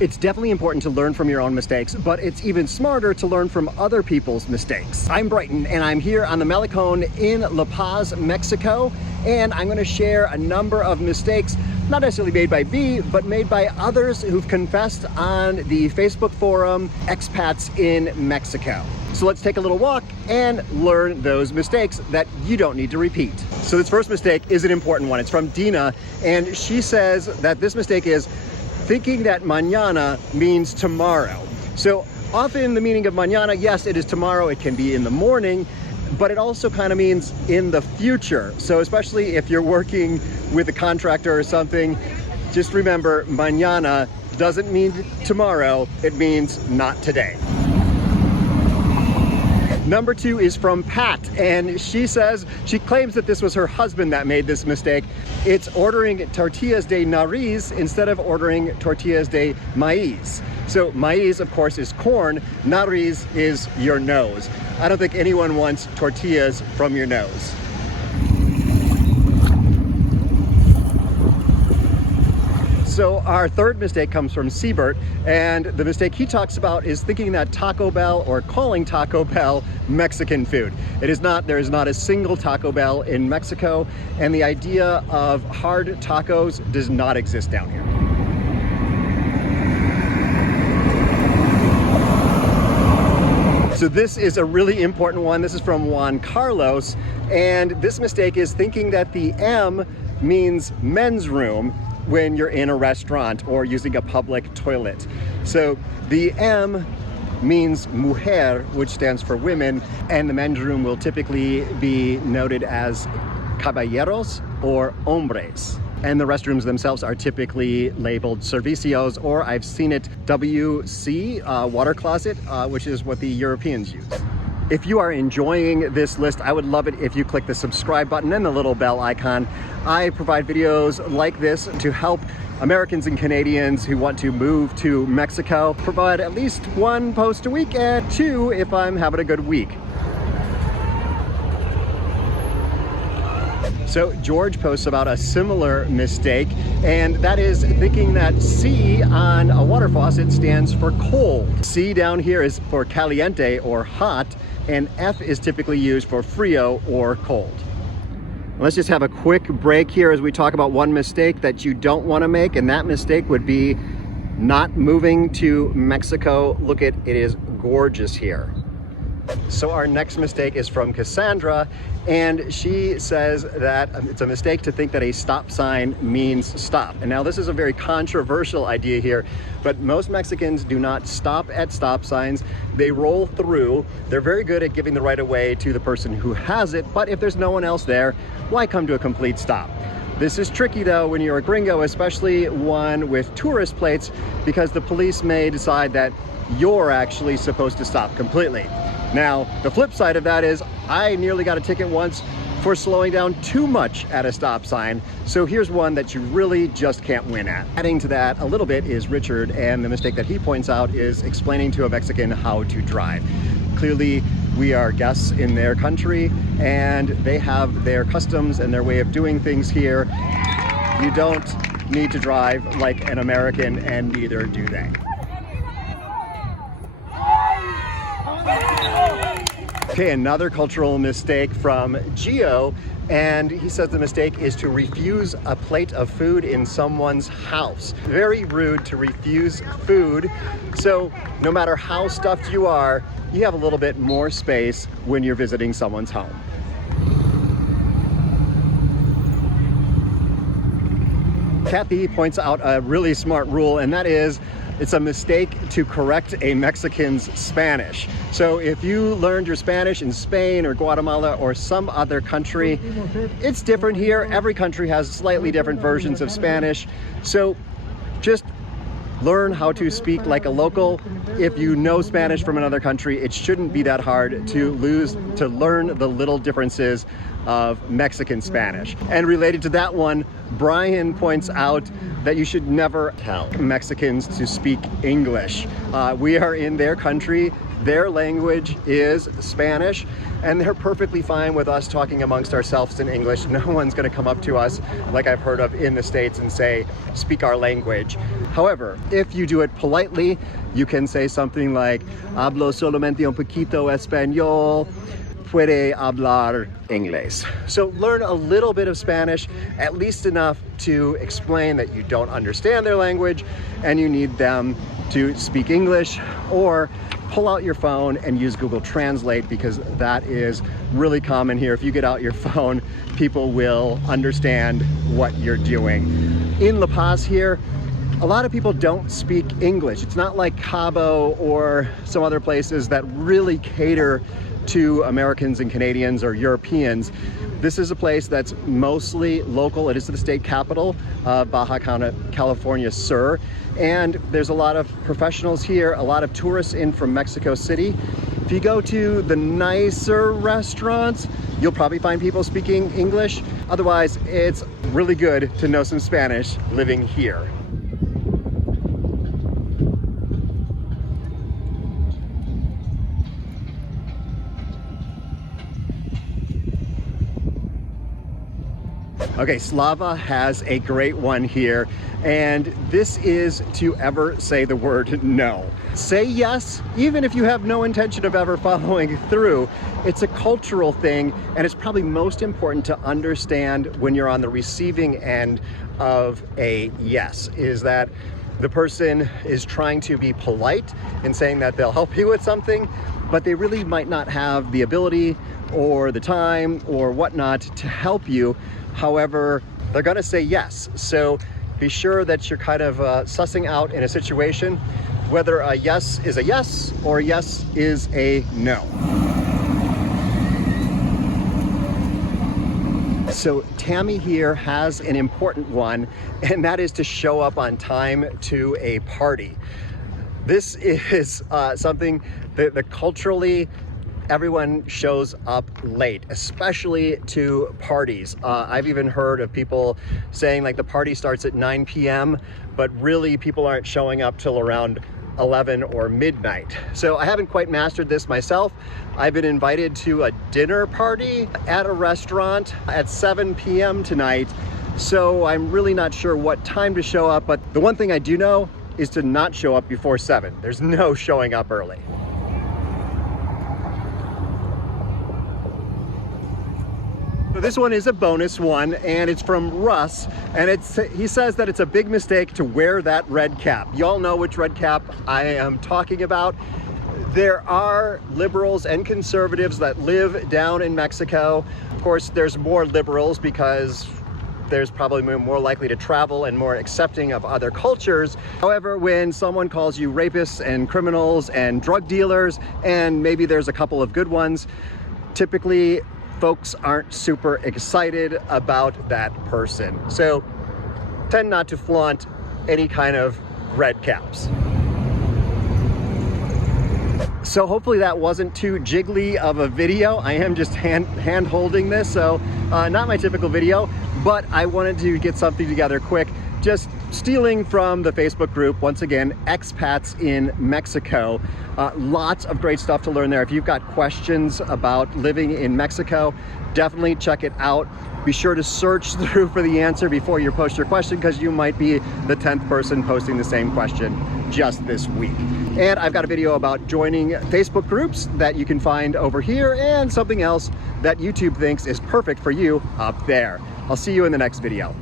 It's definitely important to learn from your own mistakes, but it's even smarter to learn from other people's mistakes. I'm Brighton, and I'm here on the Malecón in La Paz, Mexico, and I'm gonna share a number of mistakes, not necessarily made by me, but made by others who've confessed on the Facebook forum, Expats in Mexico. So let's take a little walk and learn those mistakes that you don't need to repeat. So this first mistake is an important one. It's from Dina, and she says that this mistake is thinking that mañana means tomorrow. So often the meaning of mañana, yes, it is tomorrow. It can be in the morning, but it also kind of means in the future. So especially if you're working with a contractor or something, just remember mañana doesn't mean tomorrow. It means not today. Number 2 is from Pat, and she claims that this was her husband that made this mistake. It's ordering tortillas de nariz instead of ordering tortillas de maíz. So maiz, of course, is corn. Nariz is your nose. I don't think anyone wants tortillas from your nose. So our third mistake comes from Siebert, and the mistake he talks about is thinking that Taco Bell, or calling Taco Bell, Mexican food. It is not. There is not a single Taco Bell in Mexico, and the idea of hard tacos does not exist down here. So this is a really important one. This is from Juan Carlos, and this mistake is thinking that the M means men's room when you're in a restaurant or using a public toilet. So the M means mujer, which stands for women, and the men's room will typically be noted as caballeros or hombres. And the restrooms themselves are typically labeled servicios, or I've seen it WC, water closet, which is what the Europeans use. If you are enjoying this list, I would love it if you click the subscribe button and the little bell icon. I provide videos like this to help Americans and Canadians who want to move to Mexico. Provide at least 1 post a week, and 2 if I'm having a good week. So George posts about a similar mistake, and that is thinking that C on a water faucet stands for cold. C down here is for caliente, or hot, and F is typically used for frio, or cold. Let's just have a quick break here as we talk about one mistake that you don't want to make, and that mistake would be not moving to Mexico. Look at it is gorgeous here. So our next mistake is from Cassandra, and she says that it's a mistake to think that a stop sign means stop. And now this is a very controversial idea here, but most Mexicans do not stop at stop signs. They roll through. They're very good at giving the right of way to the person who has it, but if there's no one else there, why come to a complete stop? This is tricky though when you're a gringo, especially one with tourist plates, because the police may decide that you're actually supposed to stop completely. Now, the flip side of that is I nearly got a ticket once for slowing down too much at a stop sign. So here's one that you really just can't win at. Adding to that a little bit is Richard, and the mistake that he points out is explaining to a Mexican how to drive. Clearly, we are guests in their country, and they have their customs and their way of doing things here. You don't need to drive like an American, and neither do they. Okay, another cultural mistake from Gio, and he says the mistake is to refuse a plate of food in someone's house. Very rude to refuse food. So no matter how stuffed you are, you have a little bit more space when you're visiting someone's home. Kathy points out a really smart rule, and that is it's a mistake to correct a Mexican's Spanish. So if you learned your Spanish in Spain or Guatemala or some other country, it's different here. Every country has slightly different versions of Spanish. So just learn how to speak like a local. If you know Spanish from another country, it shouldn't be that hard to learn the little differences of Mexican Spanish. And related to that one, Brian points out that you should never tell Mexicans to speak English. We are in their country. Their language is Spanish, and they're perfectly fine with us talking amongst ourselves in English. No one's gonna come up to us like I've heard of in the States and say, speak our language. However, if you do it politely, you can say something like, hablo solamente un poquito español, puede hablar inglés. So learn a little bit of Spanish, at least enough to explain that you don't understand their language and you need them to speak English, or pull out your phone and use Google Translate, because that is really common here. If you get out your phone, people will understand what you're doing. In La Paz here, a lot of people don't speak English. It's not like Cabo or some other places that really cater to Americans and Canadians or Europeans. This is a place that's mostly local. It is the state capital of Baja California Sur. And there's a lot of professionals here, a lot of tourists in from Mexico City. If you go to the nicer restaurants, you'll probably find people speaking English. Otherwise, it's really good to know some Spanish living here. Okay, Slava has a great one here, and this is to ever say the word no. Say yes, even if you have no intention of ever following through. It's a cultural thing, and it's probably most important to understand when you're on the receiving end of a yes, is that the person is trying to be polite and saying that they'll help you with something, but they really might not have the ability or the time or whatnot to help you. However, they're gonna say yes. So be sure that you're kind of sussing out in a situation whether a yes is a yes or a yes is a no. So Tammy here has an important one, and that is to show up on time to a party. This is something that culturally everyone shows up late, especially to parties. I've even heard of people saying like the party starts at 9 p.m., but really people aren't showing up till around 11 or midnight. So I haven't quite mastered this myself. I've been invited to a dinner party at a restaurant at 7 p.m. tonight. So I'm really not sure what time to show up, but the one thing I do know is to not show up before 7. There's no showing up early. So this one is a bonus one, and it's from Russ, and he says that it's a big mistake to wear that red cap. Y'all know which red cap I am talking about. There are liberals and conservatives that live down in Mexico. Of course, there's more liberals because there's probably more likely to travel and more accepting of other cultures. However, when someone calls you rapists and criminals and drug dealers, and maybe there's a couple of good ones, typically folks aren't super excited about that person. So tend not to flaunt any kind of red caps. So hopefully that wasn't too jiggly of a video. I am just hand holding this, so not my typical video, but I wanted to get something together quick, just stealing from the Facebook group, once again, Expats in Mexico. Lots of great stuff to learn there. If you've got questions about living in Mexico, definitely check it out. Be sure to search through for the answer before you post your question, because you might be the 10th person posting the same question just this week. And I've got a video about joining Facebook groups that you can find over here, and something else that YouTube thinks is perfect for you up there. I'll see you in the next video.